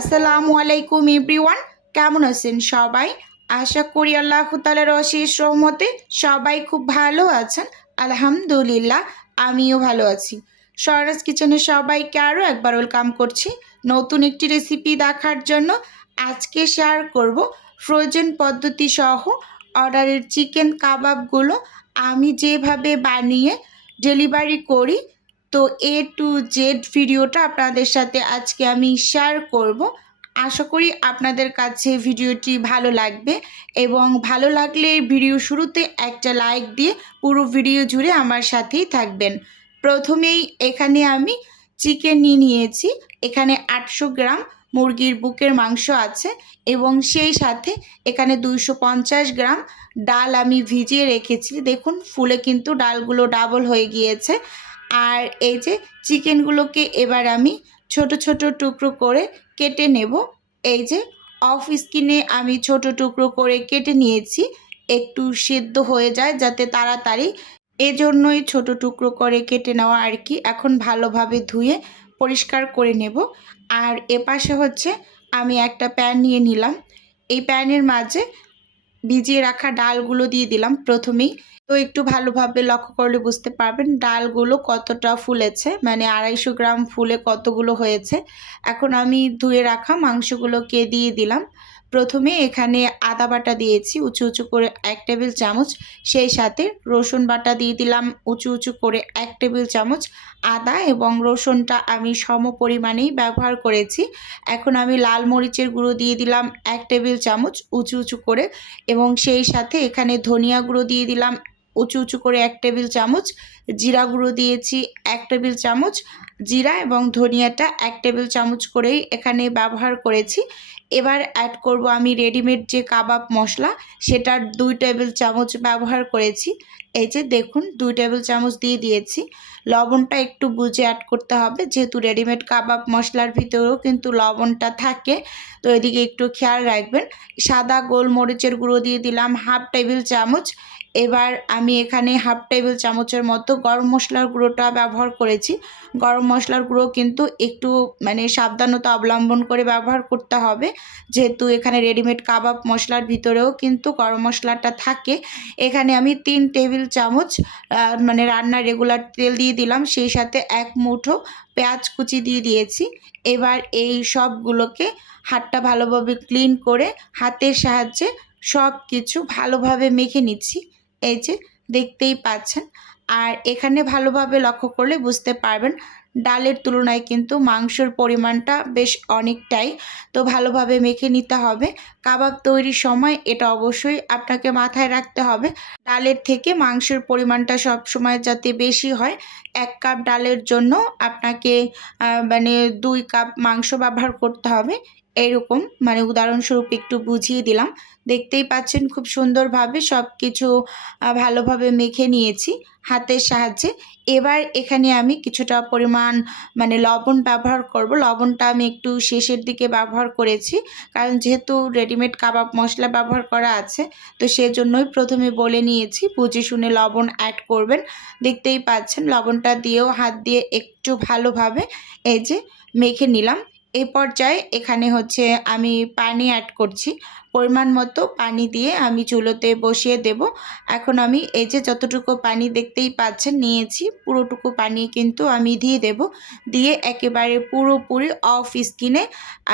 আসসালামু আলাইকুম এভরিওয়ান, কেমন আছেন সবাই? আশা করি আল্লাহ তাআলার অশেষ রহমতে সবাই খুব ভালো আছেন। আলহামদুলিল্লাহ, আমিও ভালো আছি। সরাস কিচেনে সবাইকে আরও একবার ওয়েলকাম করছি নতুন একটি রেসিপি দেখার জন্য। আজকে শেয়ার করব ফ্রোজেন পদ্ধতি সহ অর্ডারের চিকেন কাবাবগুলো আমি যেভাবে বানিয়ে ডেলিভারি করি। তো এ টু জেড ভিডিওটা আপনাদের সাথে আজকে আমি শেয়ার করব। আশা করি আপনাদের কাছে ভিডিওটি ভালো লাগবে এবং ভালো লাগলে ভিডিও শুরুতে একটা লাইক দিয়ে পুরো ভিডিও জুড়ে আমার সাথেই থাকবেন। প্রথমেই এখানে আমি চিকেন নিয়েছি। এখানে 800 গ্রাম মুরগির বুকের মাংস আছে এবং সেই সাথে এখানে 250 গ্রাম ডাল আমি ভিজিয়ে রেখেছি। দেখুন ফুলে কিন্তু ডালগুলো ডাবল হয়ে গিয়েছে। আর এই যে চিকেনগুলোকে এবার আমি ছোট ছোট টুকরো করে কেটে নেব। এই যে অফ স্কিনে আমি ছোট টুকরো করে কেটে নিয়েছি, একটু সিদ্ধ হয়ে যায় যাতে তাড়াতাড়ি, এজন্যই ছোট টুকরো করে কেটে নেওয়া আর কি। এখন ভালোভাবে ধুয়ে পরিষ্কার করে নেব। আর এপাশে হচ্ছে আমি একটা প্যান নিয়ে নিলাম। এই প্যানের মাঝে ভিজিয়ে রাখা ডালগুলো দিয়ে দিলাম প্রথমেই। তো একটু ভালোভাবে লক্ষ্য করলে বুঝতে পারবেন ডালগুলো কতটা ফুলেছে, মানে 250 গ্রাম ফুলে কতগুলো হয়েছে। এখন আমি ধুয়ে রাখা মাংসগুলোকে দিয়ে দিলাম। প্রথমে এখানে আদা বাটা দিয়েছি উঁচু উঁচু করে 1 টেবিল চামচ, সেই সাথে রসুন বাটা দিয়ে দিলাম উঁচু উঁচু করে 1 টেবিল চামচ। আদা এবং রসুনটা আমি সম পরিমাণেই ব্যবহার করেছি। এখন আমি লাল মরিচের গুঁড়ো দিয়ে দিলাম 1 টেবিল চামচ উঁচু উঁচু করে, এবং সেই সাথে এখানে ধনিয়া গুঁড়ো দিয়ে দিলাম উঁচু উঁচু করে 1 টেবিল চামচ। জিরা গুঁড়ো দিয়েছি 1 টেবিল চামচ। জিরা এবং ধনিয়াটা 1 টেবিল চামচ করেই এখানে ব্যবহার করেছি। এবার অ্যাড করব আমি রেডিমেড যে কাবাব মশলা, সেটার 2 টেবিল চামচ ব্যবহার করেছি। এই যে দেখুন 2 টেবিল চামচ দিয়ে দিয়েছি। লবণটা একটু বুঝে অ্যাড করতে হবে, যেহেতু রেডিমেড কাবাব মশলার ভিতরেও কিন্তু লবণটা থাকে, তো এদিকে একটু খেয়াল রাখবেন। সাদা গোলমরিচের গুঁড়ো দিয়ে দিলাম 1/2 টেবিল চামচ। এবার আমি এখানে 1/2 টেবিল চামচের মতো গরম মশলার গুঁড়োটা ব্যবহার করেছি। গরম মশলার গুঁড়ো কিন্তু একটু মানে সাবধানতা অবলম্বন করে ব্যবহার করতে হবে, যেহেতু এখানে রেডিমেড কাবাব মশলার ভিতরেও কিন্তু গরম মশলাটা থাকে। এখানে আমি 3 টেবিল চামচ মানে রান্নার রেগুলার তেল দিয়ে দিলাম, সেই সাথে 1 মুঠো পেঁয়াজ কুচি দিয়ে দিয়েছি। এবার এই সবগুলোকে হাতটা ভালোভাবে ক্লিন করে হাতের সাহায্যে সব কিছু ভালোভাবে মেখে নিচ্ছি। এই যে দেখতেই পাচ্ছেন। আর এখানে ভালোভাবে লক্ষ্য করলে বুঝতে পারবেন ডালের তুলনায় কিন্তু মাংসের পরিমাণটা বেশ অনেকটাই। তো ভালোভাবে মেখে নিতে হবে। কাবাব তৈরির সময় এটা অবশ্যই আপনাকে মাথায় রাখতে হবে, ডালের থেকে মাংসের পরিমাণটা সবসময় যাতে বেশি হয়। 1 কাপ ডালের জন্য আপনাকে মানে 2 কাপ মাংস ব্যবহার করতে হবে, এইরকম। মানে উদাহরণস্বরূপ একটু বুঝিয়ে দিলাম। দেখতেই পাচ্ছেন খুব সুন্দরভাবে সব কিছু ভালোভাবে মেখে নিয়েছি হাতের সাহায্যে। এবার এখানে আমি কিছুটা পরিমাণ মানে লবণ ব্যবহার করব। লবণটা আমি একটু শেষের দিকে ব্যবহার করেছি, কারণ যেহেতু রেডিমেড কাবাব মশলা ব্যবহার করা আছে, তো সেজন্যই প্রথমে বলে নিয়েছি বুঝে শুনে লবণ অ্যাড করবেন। দেখতেই পাচ্ছেন লবণটা দিয়েও হাত দিয়ে একটু ভালোভাবে এই যে মেখে নিলাম। এই পর্যায়ে এখানে হচ্ছে আমি পানি অ্যাড করছি। পরিমাণ মতো পানি দিয়ে আমি চুলোতে বসিয়ে দেব। এখন আমি এই যে যতটুকু পানি দেখতেই পাচ্ছেন নিয়েছি, পুরোটুকু পানি কিন্তু আমি দিয়ে দেব। দিয়ে একেবারে পুরোপুরি অফ স্কিনে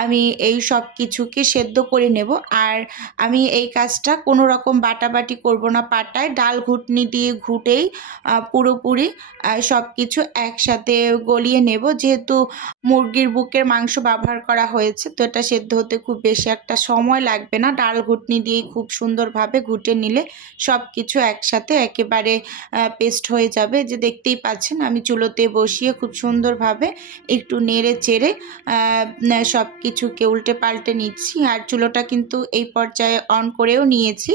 আমি এই সব কিছুকে সেদ্ধ করে নেব। আর আমি এই কাজটা কোনো রকম বাটাবাটি করব না, পাটায় ডাল ঘুটনি দিয়ে ঘুটেই পুরোপুরি সব কিছু একসাথে গলিয়ে নেব। যেহেতু মুরগির বুকের মাংস ব্যবহার করা হয়েছে, তো এটা সেদ্ধ হতে খুব বেশি একটা সময় লাগবে না। ডাল ঘুটনি দিয়েই খুব সুন্দরভাবে ঘুটে নিলে সব কিছু একসাথে একেবারে পেস্ট হয়ে যাবে। যে দেখতেই পাচ্ছেন আমি চুলোতে বসিয়ে খুব সুন্দরভাবে একটু নেড়ে চেড়ে সব কিছুকে উল্টে পাল্টে নিচ্ছি। আর চুলোটা কিন্তু এই পর্যায়ে অন করেও নিয়েছি।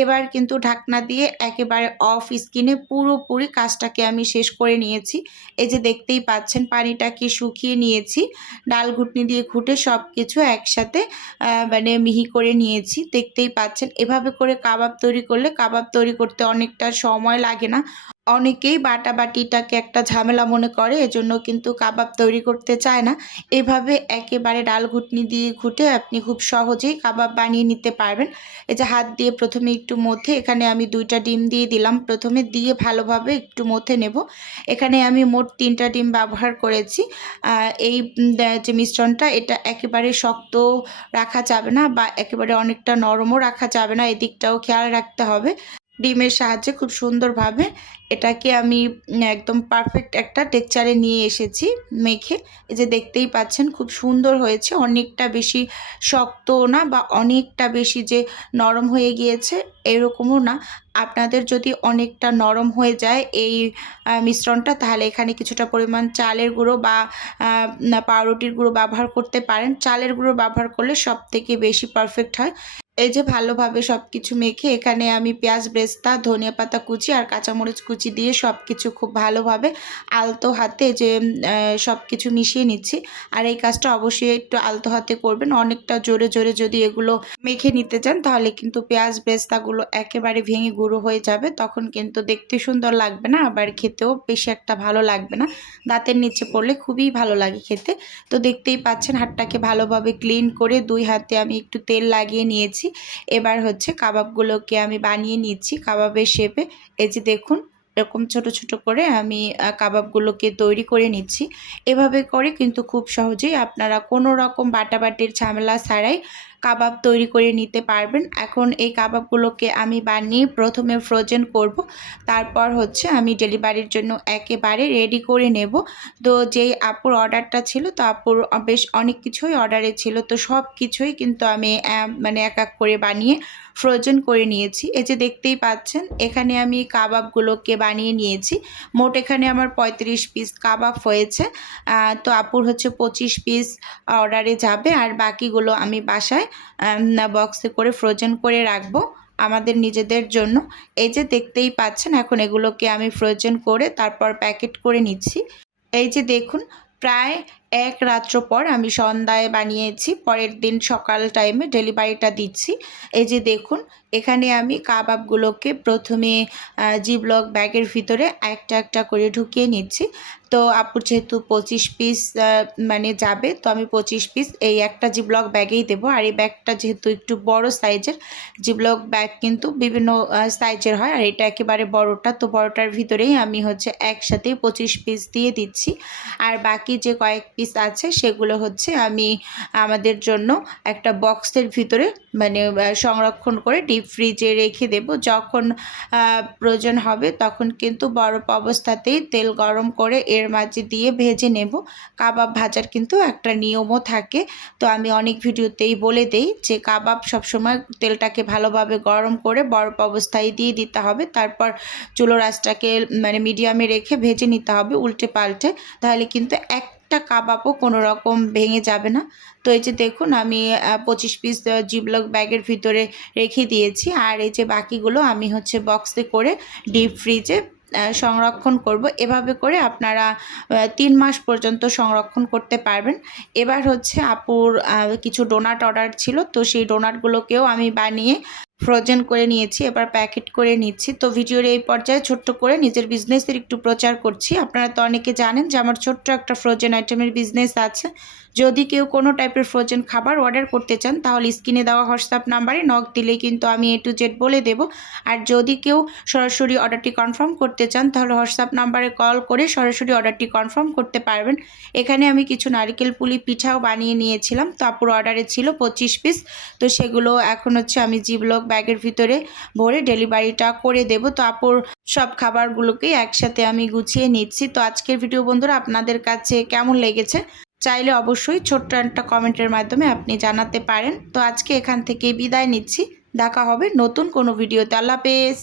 এবার কিন্তু ঢাকনা দিয়ে একেবারে অফ স্কিনে পুরোপুরি কাজটাকে আমি শেষ করে নিয়েছি। এই যে দেখতেই পাচ্ছেন পানিটাকে শুকিয়ে নিয়েছি, ডাল ঘুটনি দিয়ে ঘুটে সব কিছু একসাথে মানে মিহি করে নিয়েছি। দেখতেই পাচ্ছেন এভাবে করে কাবাব তৈরি করলে কাবাব তৈরি করতে অনেকটা সময় লাগে না, অনেকেই বাটাবাটিটাকে একটা ঝামেলা মনে করে, এজন্য কিন্তু কাবাব তৈরি করতে চায় না। এভাবে একেবারে ডাল ঘুটনি দিয়ে ঘুটে আপনি খুব সহজেই কাবাব বানিয়ে নিতে পারবেন। এই যে হাত দিয়ে প্রথমে একটু মথে, এখানে আমি ২ টা ডিম দিয়ে দিলাম। প্রথমে দিয়ে ভালোভাবে একটু মথে নেব। এখানে আমি মোট ৩ টা ডিম ব্যবহার করেছি। এই যে মিশ্রণটা, এটা একেবারে শক্ত রাখা যাবে না বা একেবারে অনেকটা নরমও রাখা যাবে না। এদিকটাও খেয়াল রাখতে হবে। ডিমের সাহায্যে খুব সুন্দরভাবে এটাকে আমি একদম পারফেক্ট একটা টেক্সচারে নিয়ে এসেছি মেখে। এই যে দেখতেই পাচ্ছেন খুব সুন্দর হয়েছে। অনেকটা বেশি শক্তও না বা অনেকটা বেশি যে নরম হয়ে গিয়েছে এরকমও না। আপনাদের যদি অনেকটা নরম হয়ে যায় এই মিশ্রণটা, তাহলে এখানে কিছুটা পরিমাণ চালের গুঁড়ো বা পাউরুটির গুঁড়ো ব্যবহার করতে পারেন। চালের গুঁড়ো ব্যবহার করলে সবথেকে বেশি পারফেক্ট হয়। এই যে ভালোভাবে সবকিছু মেখে এখানে আমি পেঁয়াজ বেরেস্তা, ধনিয়া পাতা কুচি আর কাঁচামরিচ কুচি দিয়ে সবকিছু খুব ভালোভাবে আলতো হাতে যে সবকিছু মিশিয়ে নিচ্ছি। আর এই কাজটা অবশ্যই একটু আলতো হাতে করবেন। অনেকটা জোরে জোরে যদি এগুলো মেখে নিতে চান, তাহলে কিন্তু পেঁয়াজ বেরেস্তাগুলো একেবারে ভেঙে গুঁড়ো হয়ে যাবে। তখন কিন্তু দেখতে সুন্দর লাগবে না, আবার খেতেও বেশি একটা ভালো লাগবে না। দাঁতের নিচে পড়লে খুবই ভালো লাগে খেতে। তো দেখতেই পাচ্ছেন হাতটাকে ভালোভাবে ক্লিন করে ২ হাতে আমি একটু তেল লাগিয়ে নিয়েছি। এবার হচ্ছে কাবাবগুলোকে আমি বানিয়ে নিচ্ছি কাবাবের শেপে। এই যে দেখুন, এরকম ছোট ছোট করে আমি কাবাবগুলোকে তৈরি করে নিচ্ছি। এভাবে করে কিন্তু খুব সহজেই আপনারা কোনো রকম বাটাবাটির ঝামেলা ছাড়াই কাবাব তৈরি করে নিতে পারবেন। এখন এই কাবাবগুলোকে আমি বানিয়ে প্রথমে ফ্রোজেন করব, তারপর হচ্ছে আমি ডেলিভারির জন্য একেবারে রেডি করে নেব। তো যেই আপুর অর্ডারটা ছিল, তো আপুর বেশ অনেক কিছুই অর্ডারে ছিল। তো সব কিছুই কিন্তু আমি মানে এক এক করে বানিয়ে ফ্রোজেন করে নিয়েছি। এই যে দেখতেই পাচ্ছেন এখানে আমি কাবাবগুলোকে বানিয়ে নিয়েছি। মোট এখানে আমার ৩৫ পিস কাবাব হয়েছে। তো আপুর হচ্ছে ২৫ পিস অর্ডারে যাবে, আর বাকিগুলো আমি বাসায় বক্সে করে ফ্রোজেন করে রাখবো আমাদের নিজেদের জন্য। এই যে দেখতেই পাচ্ছেন এখন এগুলোকে আমি ফ্রোজেন করে তারপর প্যাকেট করে নিচ্ছি। এই যে দেখুন, প্রায় ১ রাত্র পর আমি সন্ধ্যায় বানিয়েছি, পরের দিন সকাল টাইমে ডেলিভারিটা দিচ্ছি। এই যে দেখুন, এখানে আমি কাবাবগুলোকে প্রথমে জিপলক ব্যাগের ভিতরে একটা একটা করে ঢুকিয়ে নিচ্ছি। তো আপুর যেহেতু ২৫ পিস মানে যাবে, তো আমি ২৫ পিস এই একটা জিপলক ব্যাগেই দেবো। আর এই ব্যাগটা যেহেতু একটু বড় সাইজের, জিপলক ব্যাগ কিন্তু বিভিন্ন সাইজের হয়, আর এটা একেবারে বড়টা, তো বড়টার ভিতরেই আমি হচ্ছে একসাথে ২৫ পিস দিয়ে দিচ্ছি। আর বাকি যে কয়েক পিস আছে সেগুলো হচ্ছে আমি আমাদের জন্য একটা বক্সের ভিতরে মানে সংরক্ষণ করে ডিপ ফ্রিজে রেখে দেব। যখন প্রয়োজন হবে তখন কিন্তু বরফ অবস্থাতেই তেল গরম করে এর মাঝে দিয়ে ভেজে নেব। কাবাব ভাজার কিন্তু একটা নিয়মও থাকে। তো আমি অনেক ভিডিওতেই বলে দেই যে কাবাব সবসময় তেলটাকে ভালোভাবে গরম করে বরফ অবস্থায় দিয়ে দিতে হবে। তারপর চুলোর আঁচটাকে মানে মিডিয়ামে রেখে ভেজে নিতে হবে উল্টে পাল্টে, তাহলে কিন্তু একটা কাবাবও কোনো রকম ভেঙে যাবে না। তো এই যে দেখুন, আমি ২৫ পিস জিপলক ব্যাগের ভিতরে রেখে দিয়েছি। আর এই যে বাকিগুলো আমি হচ্ছে বক্সে করে ডিপ ফ্রিজে সংরক্ষণ করব। এভাবে করে আপনারা ৩ মাস পর্যন্ত সংরক্ষণ করতে পারবেন। এবার হচ্ছে আপুর কিছু ডোনাট অর্ডার ছিল, তো সেই ডোনাটগুলোকেও আমি বানিয়ে ফ্রোজেন করে নিয়েছি। এবার প্যাকেট করে নিচ্ছি। তো ভিডিওর এই পর্যায়ে ছোট্ট করে নিজের বিজনেসের একটু প্রচার করছি। আপনারা তো অনেকে জানেন যে আমার ছোট্ট একটা ফ্রোজেন আইটেমের বিজনেস আছে। যদি কেউ কোনো টাইপের ফ্রোজেন খাবার অর্ডার করতে চান, তাহলে স্ক্রিনে দেওয়া হোয়াটসঅ্যাপ নাম্বারে নক দিলেই কিন্তু আমি A to Z বলে দেব। আর যদি কেউ সরাসরি অর্ডারটি কনফার্ম করতে চান, তাহলে হোয়াটসঅ্যাপ নাম্বারে কল করে সরাসরি অর্ডারটি কনফার্ম করতে পারবেন। এখানে আমি কিছু নারকেল পুলি পিঠাও বানিয়ে নিয়েছিলাম। তো আপুর অর্ডারে ছিল ২৫ পিস। তো সেগুলো এখন হচ্ছে আমি জিপলক ব্যাগের ভিতরে ভরে ডেলিভারিটা করে দেব। তো আপুর সব খাবারগুলোকেই একসাথে আমি গুছিয়ে নিচ্ছি। তো আজকের ভিডিও বন্ধুরা আপনাদের কাছে কেমন লেগেছে চাইলে অবশ্যই ছোট্ট একটা কমেন্টের মাধ্যমে আপনি জানাতে পারেন। তো আজকে এখান থেকে বিদায় নিচ্ছি। দেখা হবে নতুন কোনো ভিডিওতে। আল্লাহ হাফেজ।